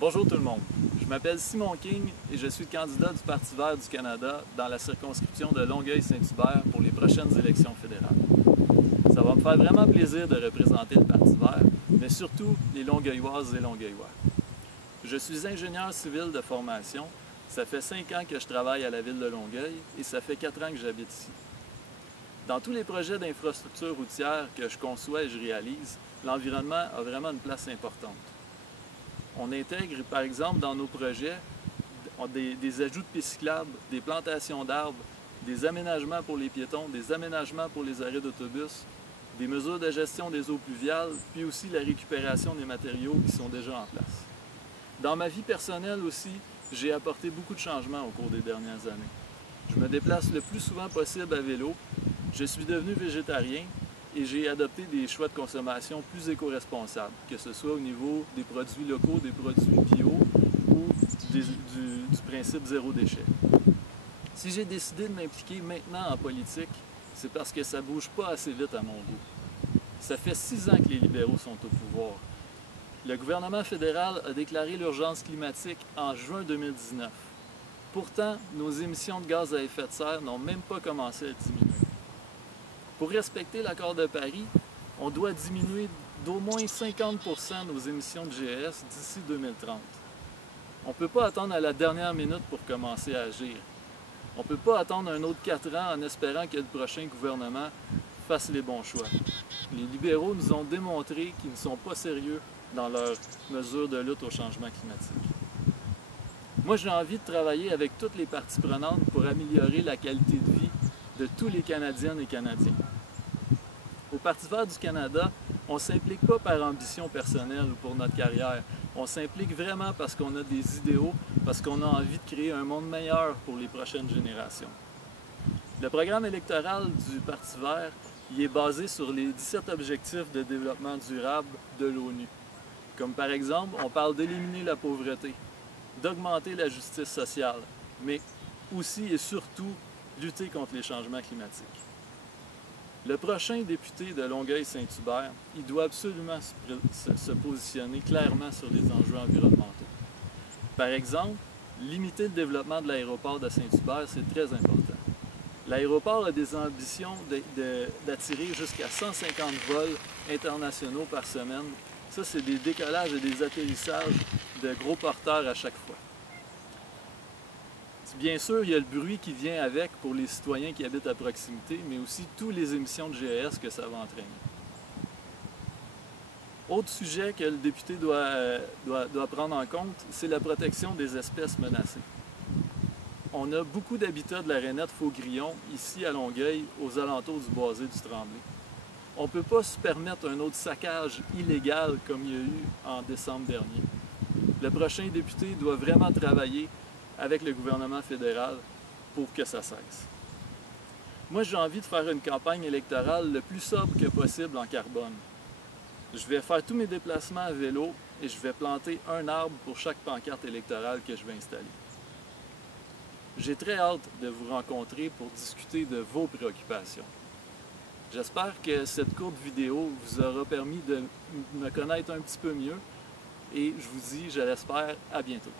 Bonjour tout le monde, je m'appelle Simon King et je suis candidat du Parti vert du Canada dans la circonscription de Longueuil-Saint-Hubert pour les prochaines élections fédérales. Ça va me faire vraiment plaisir de représenter le Parti vert, mais surtout les Longueuilloises et Longueuillois. Je suis ingénieur civil de formation, ça fait 5 ans que je travaille à la ville de Longueuil et ça fait 4 ans que j'habite ici. Dans tous les projets d'infrastructure routière que je conçois et je réalise, l'environnement a vraiment une place importante. On intègre, par exemple, dans nos projets, des ajouts de pistes cyclables, des plantations d'arbres, des aménagements pour les piétons, des aménagements pour les arrêts d'autobus, des mesures de gestion des eaux pluviales, puis aussi la récupération des matériaux qui sont déjà en place. Dans ma vie personnelle aussi, j'ai apporté beaucoup de changements au cours des dernières années. Je me déplace le plus souvent possible à vélo, je suis devenu végétarien et j'ai adopté des choix de consommation plus éco-responsables, que ce soit au niveau des produits locaux, des produits bio ou du principe zéro déchet. Si j'ai décidé de m'impliquer maintenant en politique, c'est parce que ça ne bouge pas assez vite à mon goût. Ça fait 6 ans que les libéraux sont au pouvoir. Le gouvernement fédéral a déclaré l'urgence climatique en juin 2019. Pourtant, nos émissions de gaz à effet de serre n'ont même pas commencé à diminuer. Pour respecter l'accord de Paris, on doit diminuer d'au moins 50% nos émissions de GES d'ici 2030. On ne peut pas attendre à la dernière minute pour commencer à agir. On ne peut pas attendre un autre 4 ans en espérant que le prochain gouvernement fasse les bons choix. Les libéraux nous ont démontré qu'ils ne sont pas sérieux dans leurs mesures de lutte au changement climatique. Moi, j'ai envie de travailler avec toutes les parties prenantes pour améliorer la qualité de vie de tous les Canadiennes et Canadiens. Au Parti vert du Canada, on ne s'implique pas par ambition personnelle ou pour notre carrière. On s'implique vraiment parce qu'on a des idéaux, parce qu'on a envie de créer un monde meilleur pour les prochaines générations. Le programme électoral du Parti vert il est basé sur les 17 objectifs de développement durable de l'ONU. Comme par exemple, on parle d'éliminer la pauvreté, d'augmenter la justice sociale, mais aussi et surtout lutter contre les changements climatiques. Le prochain député de Longueuil-Saint-Hubert, il doit absolument se positionner clairement sur les enjeux environnementaux. Par exemple, limiter le développement de l'aéroport de Saint-Hubert, c'est très important. L'aéroport a des ambitions d'attirer jusqu'à 150 vols internationaux par semaine. Ça, c'est des décollages et des atterrissages de gros porteurs à chaque fois. Bien sûr, il y a le bruit qui vient avec pour les citoyens qui habitent à proximité, mais aussi toutes les émissions de GES que ça va entraîner. Autre sujet que le député doit prendre en compte, c'est la protection des espèces menacées. On a beaucoup d'habitats de la rainette faux-grillon ici à Longueuil, aux alentours du boisé du Tremblay. On ne peut pas se permettre un autre saccage illégal comme il y a eu en décembre dernier. Le prochain député doit vraiment travailler avec le gouvernement fédéral pour que ça cesse. Moi, j'ai envie de faire une campagne électorale le plus sobre que possible en carbone. Je vais faire tous mes déplacements à vélo et je vais planter un arbre pour chaque pancarte électorale que je vais installer. J'ai très hâte de vous rencontrer pour discuter de vos préoccupations. J'espère que cette courte vidéo vous aura permis de me connaître un petit peu mieux et je vous dis, je l'espère, à bientôt.